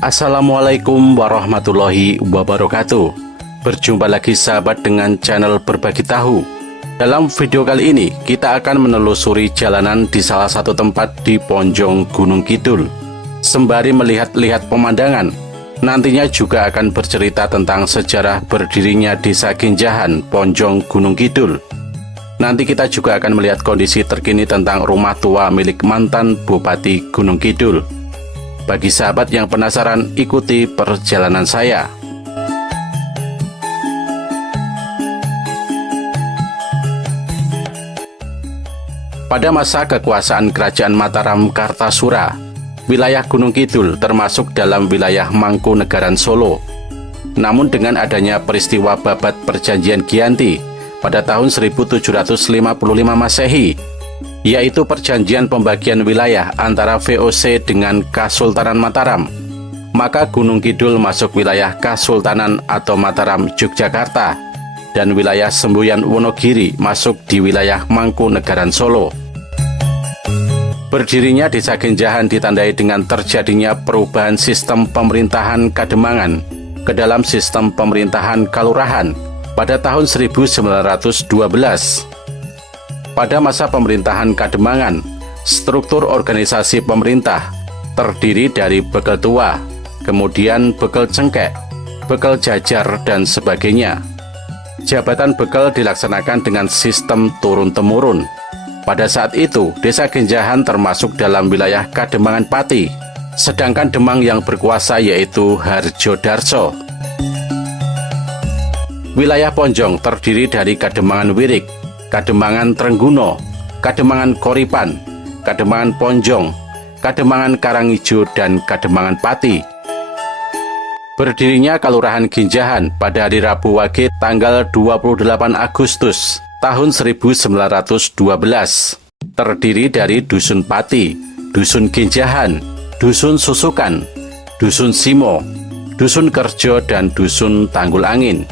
Assalamualaikum warahmatullahi wabarakatuh. Berjumpa lagi sahabat dengan channel Berbagi Tahu. Dalam video kali ini kita akan menelusuri jalanan di salah satu tempat di Ponjong Gunung Kidul. Sembari melihat-lihat pemandangan, nantinya juga akan bercerita tentang sejarah berdirinya Desa Genjahan, Ponjong Gunung Kidul. Nanti kita juga akan melihat kondisi terkini tentang rumah tua milik mantan Bupati Gunung Kidul. Bagi sahabat yang penasaran, ikuti perjalanan saya. Pada masa kekuasaan Kerajaan Mataram Kartasura, wilayah Gunung Kidul termasuk dalam wilayah Mangkunegaran Solo. Namun dengan adanya peristiwa babat Perjanjian Giyanti pada tahun 1755 Masehi, yaitu perjanjian pembagian wilayah antara VOC dengan Kasultanan Mataram, maka Gunung Kidul masuk wilayah Kasultanan atau Mataram Yogyakarta, dan wilayah Semboyan Wonogiri masuk di wilayah Mangkunegaran Solo. Berdirinya Desa Genjahan ditandai dengan terjadinya perubahan sistem pemerintahan Kademangan ke dalam sistem pemerintahan Kalurahan pada tahun 1912. Pada masa pemerintahan Kademangan, struktur organisasi pemerintah terdiri dari bekel tua, kemudian bekel cengkek, bekel jajar, dan sebagainya. Jabatan bekel dilaksanakan dengan sistem turun-temurun. Pada saat itu, Desa Genjahan termasuk dalam wilayah Kademangan Pati, sedangkan Demang yang berkuasa yaitu Harjodarso. Wilayah Ponjong terdiri dari Kademangan Wirik, Kademangan Trengguno, Kademangan Koripan, Kademangan Ponjong, Kademangan Karangijo, dan Kademangan Pati. Berdirinya Kalurahan Genjahan pada hari Rabu Wage tanggal 28 Agustus tahun 1912, terdiri dari Dusun Pati, Dusun Genjahan, Dusun Susukan, Dusun Simo, Dusun Kerjo, dan Dusun Tanggul Angin.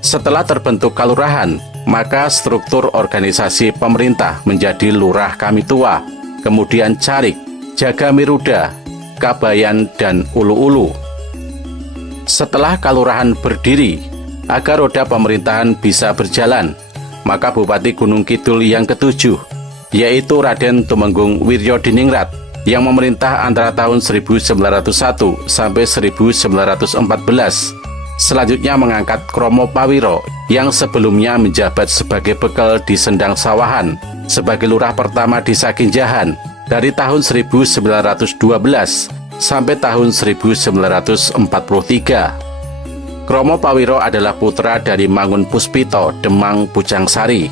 Setelah terbentuk kalurahan, maka struktur organisasi pemerintah menjadi Lurah Kamitua, kemudian Carik, Jagamiruda, Kabayan, dan Ulu-Ulu. Setelah kalurahan berdiri, agar roda pemerintahan bisa berjalan, maka Bupati Gunung Kidul yang ketujuh, yaitu Raden Tumenggung Wiryodiningrat, yang memerintah antara tahun 1901 sampai 1914, selanjutnya mengangkat Kromo Pawiro yang sebelumnya menjabat sebagai bekel di Sendang Sawahan sebagai lurah pertama Desa Genjahan dari tahun 1912 sampai tahun 1943. Kromo Pawiro adalah putra dari Mangun Puspito, Demang Pujangsari.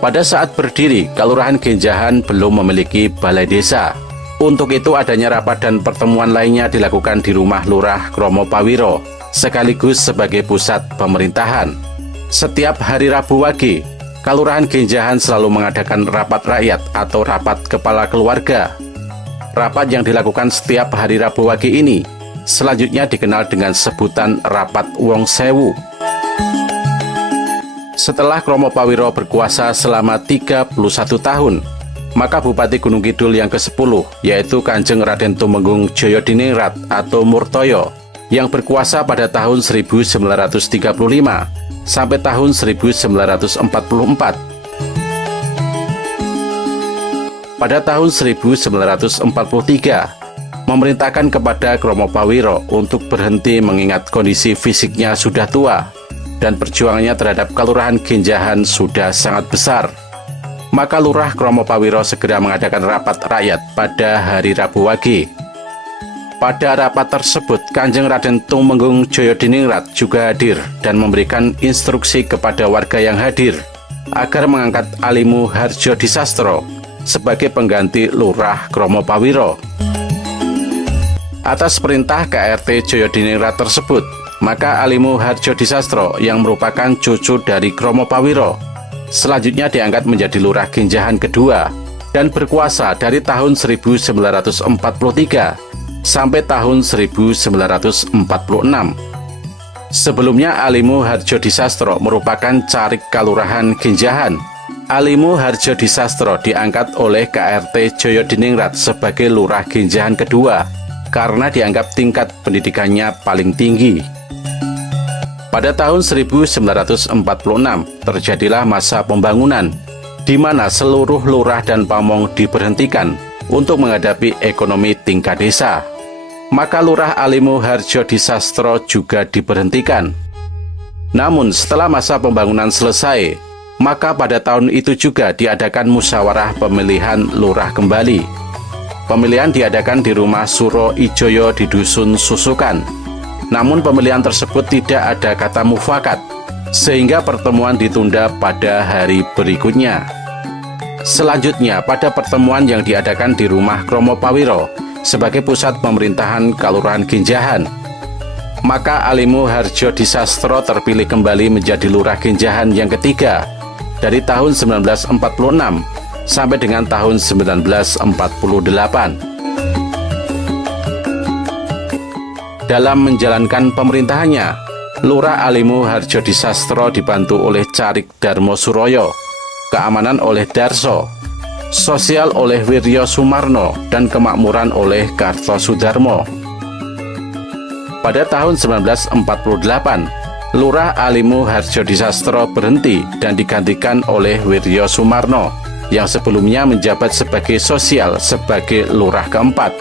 Pada saat berdiri, Kalurahan Genjahan belum memiliki balai desa. Untuk itu adanya rapat dan pertemuan lainnya dilakukan di rumah Lurah Kromo Pawiro, sekaligus sebagai pusat pemerintahan. Setiap hari Rabu Wage, Kalurahan Genjahan selalu mengadakan rapat rakyat atau rapat kepala keluarga. Rapat yang dilakukan setiap hari Rabu Wage ini selanjutnya dikenal dengan sebutan Rapat Wong Sewu. Setelah Kromo Pawiro berkuasa selama 31 tahun, maka Bupati Gunung Kidul yang ke-10, yaitu Kanjeng Raden Tumenggung Joyodiningrat atau Murtoyo, yang berkuasa pada tahun 1935 sampai tahun 1944. Pada tahun 1943, memerintahkan kepada Kromo Pawiro untuk berhenti mengingat kondisi fisiknya sudah tua dan perjuangannya terhadap Kalurahan Genjahan sudah sangat besar. Maka Lurah Kromo Pawiro segera mengadakan rapat rakyat pada hari Rabu Wage. Pada rapat tersebut, Kanjeng Raden Tumenggung Joyodiningrat juga hadir dan memberikan instruksi kepada warga yang hadir agar mengangkat Alimu Harjodisastro sebagai pengganti Lurah Kromo Pawiro. Atas perintah KRT Joyodiningrat tersebut, maka Alimu Harjodisastro yang merupakan cucu dari Kromo Pawiro selanjutnya diangkat menjadi Lurah Genjahan kedua dan berkuasa dari tahun 1943 sampai tahun 1946. Sebelumnya Alimu Harjodisastro merupakan Carik Kalurahan Genjahan Alimu Harjo Disastro diangkat oleh KRT Joyodiningrat sebagai Lurah Genjahan kedua karena dianggap tingkat pendidikannya paling tinggi. Pada tahun 1946 terjadilah masa pembangunan di mana seluruh lurah dan pamong diberhentikan untuk menghadapi ekonomi tingkat desa. Maka Lurah Alimu Harjo Disastro juga diberhentikan. Namun setelah masa pembangunan selesai, maka pada tahun itu juga diadakan musyawarah pemilihan lurah kembali. Pemilihan diadakan di rumah Suro Ijoyo di Dusun Susukan. Namun pemilihan tersebut tidak ada kata mufakat, sehingga pertemuan ditunda pada hari berikutnya. Selanjutnya pada pertemuan yang diadakan di rumah Kromo Pawiro sebagai pusat pemerintahan Kalurahan Genjahan, maka Alimu Harjo Disastro terpilih kembali menjadi Lurah Genjahan yang ketiga dari tahun 1946 sampai dengan tahun 1948. Dalam menjalankan pemerintahannya, Lurah Alimu Harjo Disastro dibantu oleh Carik Darmo Suroyo, keamanan oleh Darso, sosial oleh Wiryo Sumarno, dan kemakmuran oleh Karto Sudarmo. Pada tahun 1948, Lurah Alimu Harjo Disastro berhenti dan digantikan oleh Wiryo Sumarno yang sebelumnya menjabat sebagai sosial sebagai lurah keempat.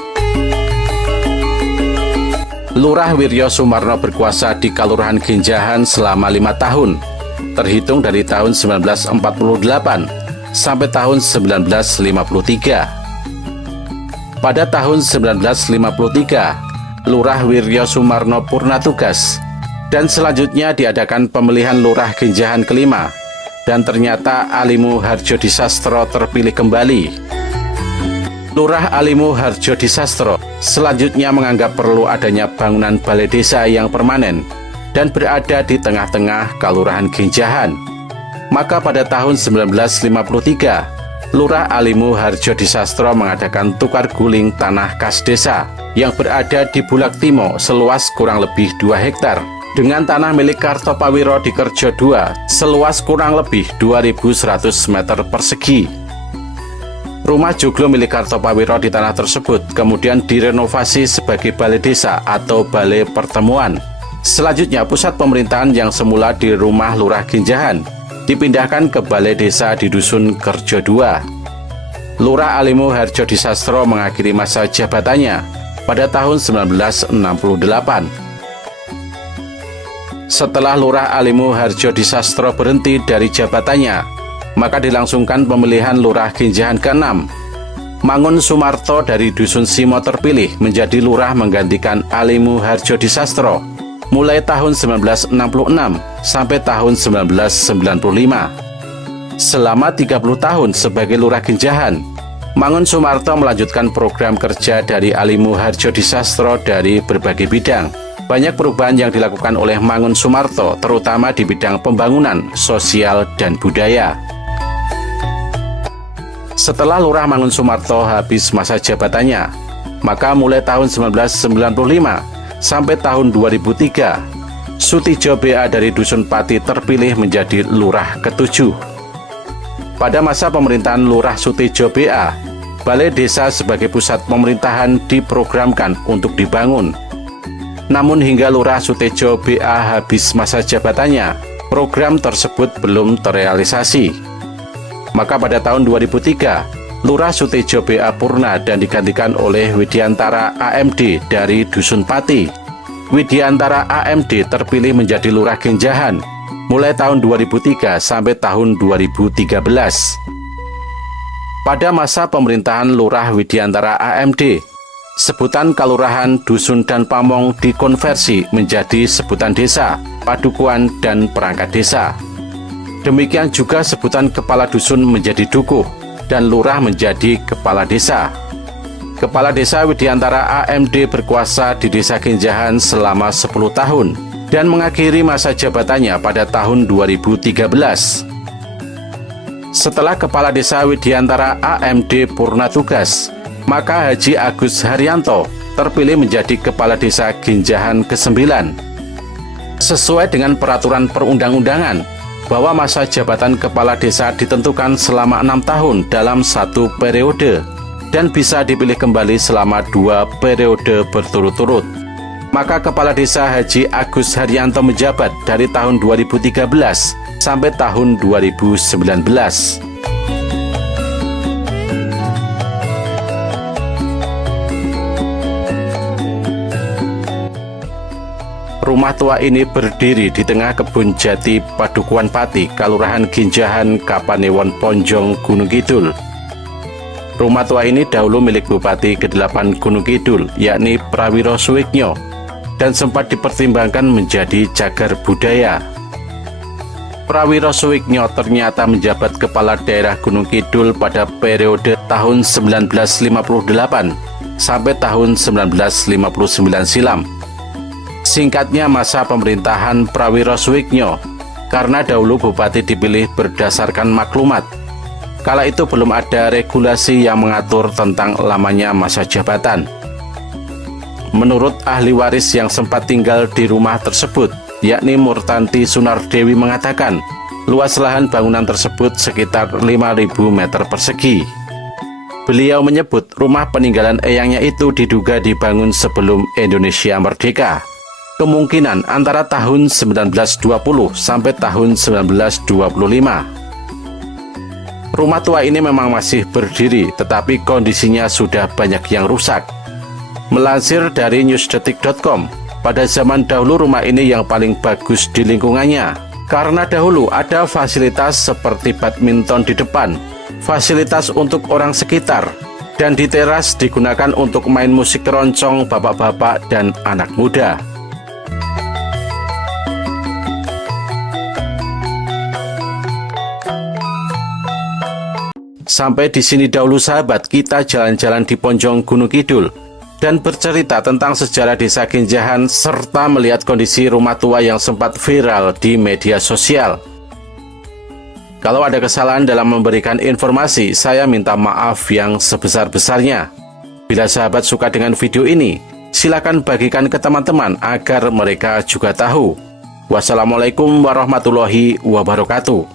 Lurah Wiryo Sumarno berkuasa di Kalurahan Genjahan selama 5 tahun, terhitung dari tahun 1948 sampai tahun 1953. Pada tahun 1953, Lurah Wiryo Sumarno purna tugas, dan selanjutnya diadakan pemilihan Lurah Genjahan kelima, dan ternyata Alimu Harjo Disastro terpilih kembali. Lurah Alimu Harjo Disastro selanjutnya menganggap perlu adanya bangunan balai desa yang permanen dan berada di tengah-tengah Kalurahan Genjahan. Maka pada tahun 1953, Lurah Alimu Harjo Disastro mengadakan tukar guling tanah kas desa yang berada di Bulak Timo seluas kurang lebih 2 hektar dengan tanah milik Karto Pawiro di Kerjo 2 seluas kurang lebih 2.100 meter persegi. Rumah joglo milik Karto Pawiro di tanah tersebut kemudian direnovasi sebagai balai desa atau balai pertemuan. Selanjutnya pusat pemerintahan yang semula di rumah Lurah Genjahan dipindahkan ke balai desa di Dusun Kerjo 2. Lurah Alimu Harjo Disastro mengakhiri masa jabatannya pada tahun 1968. Setelah Lurah Alimu Harjo Disastro berhenti dari jabatannya, maka dilangsungkan pemilihan Lurah Genjahan ke-6. Mangun Sumarto dari Dusun Simo terpilih menjadi lurah menggantikan Alimu Harjo Disastro mulai tahun 1966 sampai tahun 1995. Selama 30 tahun sebagai Lurah Genjahan, Mangun Sumarto melanjutkan program kerja dari Alimu Harjo Disastro dari berbagai bidang. Banyak perubahan yang dilakukan oleh Mangun Sumarto, terutama di bidang pembangunan, sosial, dan budaya. Setelah Lurah Mangun Sumarto habis masa jabatannya, maka mulai tahun 1995 sampai tahun 2003, Sutijo BA dari Dusun Pati terpilih menjadi Lurah ke-7. Pada masa pemerintahan Lurah Sutijo BA, Balai Desa sebagai pusat pemerintahan diprogramkan untuk dibangun. Namun hingga Lurah Sutijo BA habis masa jabatannya, program tersebut belum terrealisasi. Maka pada tahun 2003, Lurah Sutijo BA purna dan digantikan oleh Widiantara AMD dari Dusun Pati. Widiantara AMD terpilih menjadi Lurah Genjahan mulai tahun 2003 sampai tahun 2013. Pada masa pemerintahan Lurah Widiantara AMD, sebutan Kalurahan, Dusun, dan Pamong dikonversi menjadi sebutan desa, padukuhan, dan perangkat desa. Demikian juga sebutan kepala dusun menjadi dukuh, dan lurah menjadi kepala desa. Kepala Desa Widiantara AMD berkuasa di Desa Genjahan selama 10 tahun dan mengakhiri masa jabatannya pada tahun 2013. Setelah Kepala Desa Widiantara AMD purna tugas, maka Haji Agus Haryanto terpilih menjadi Kepala Desa Genjahan ke-9. Sesuai dengan peraturan perundang-undangan, bahwa masa jabatan kepala desa ditentukan selama 6 tahun dalam satu periode dan bisa dipilih kembali selama 2 periode berturut-turut. Maka Kepala Desa Haji Agus Haryanto menjabat dari tahun 2013 sampai tahun 2019. Rumah tua ini berdiri di tengah kebun jati Padukuhan Pati, Kalurahan Ginjahan, Kapanewon Ponjong, Gunung Kidul. Rumah tua ini dahulu milik Bupati ke-8 Gunung Kidul, yakni Prawiro Suwiknyo, dan sempat dipertimbangkan menjadi cagar budaya. Prawiro Suwiknyo ternyata menjabat kepala daerah Gunung Kidul pada periode tahun 1958 sampai tahun 1959 silam. Singkatnya masa pemerintahan Prawiro Suwiknyo, karena dahulu bupati dipilih berdasarkan maklumat. Kala itu belum ada regulasi yang mengatur tentang lamanya masa jabatan. Menurut ahli waris yang sempat tinggal di rumah tersebut, yakni Murtanti Sunardewi mengatakan, luas lahan bangunan tersebut sekitar 5.000 meter persegi. Beliau menyebut rumah peninggalan eyangnya itu diduga dibangun sebelum Indonesia merdeka. Kemungkinan antara tahun 1920 sampai tahun 1925. Rumah tua ini memang masih berdiri, tetapi kondisinya sudah banyak yang rusak. Melansir dari newsdetik.com, pada zaman dahulu rumah ini yang paling bagus di lingkungannya, karena dahulu ada fasilitas seperti badminton di depan, fasilitas untuk orang sekitar, dan di teras digunakan untuk main musik keroncong bapak-bapak dan anak muda. Sampai di sini dahulu sahabat, kita jalan-jalan di Ponjong Gunung Kidul dan bercerita tentang sejarah Desa Ginjahan serta melihat kondisi rumah tua yang sempat viral di media sosial. Kalau ada kesalahan dalam memberikan informasi, saya minta maaf yang sebesar-besarnya. Bila sahabat suka dengan video ini, silakan bagikan ke teman-teman agar mereka juga tahu. Wassalamualaikum warahmatullahi wabarakatuh.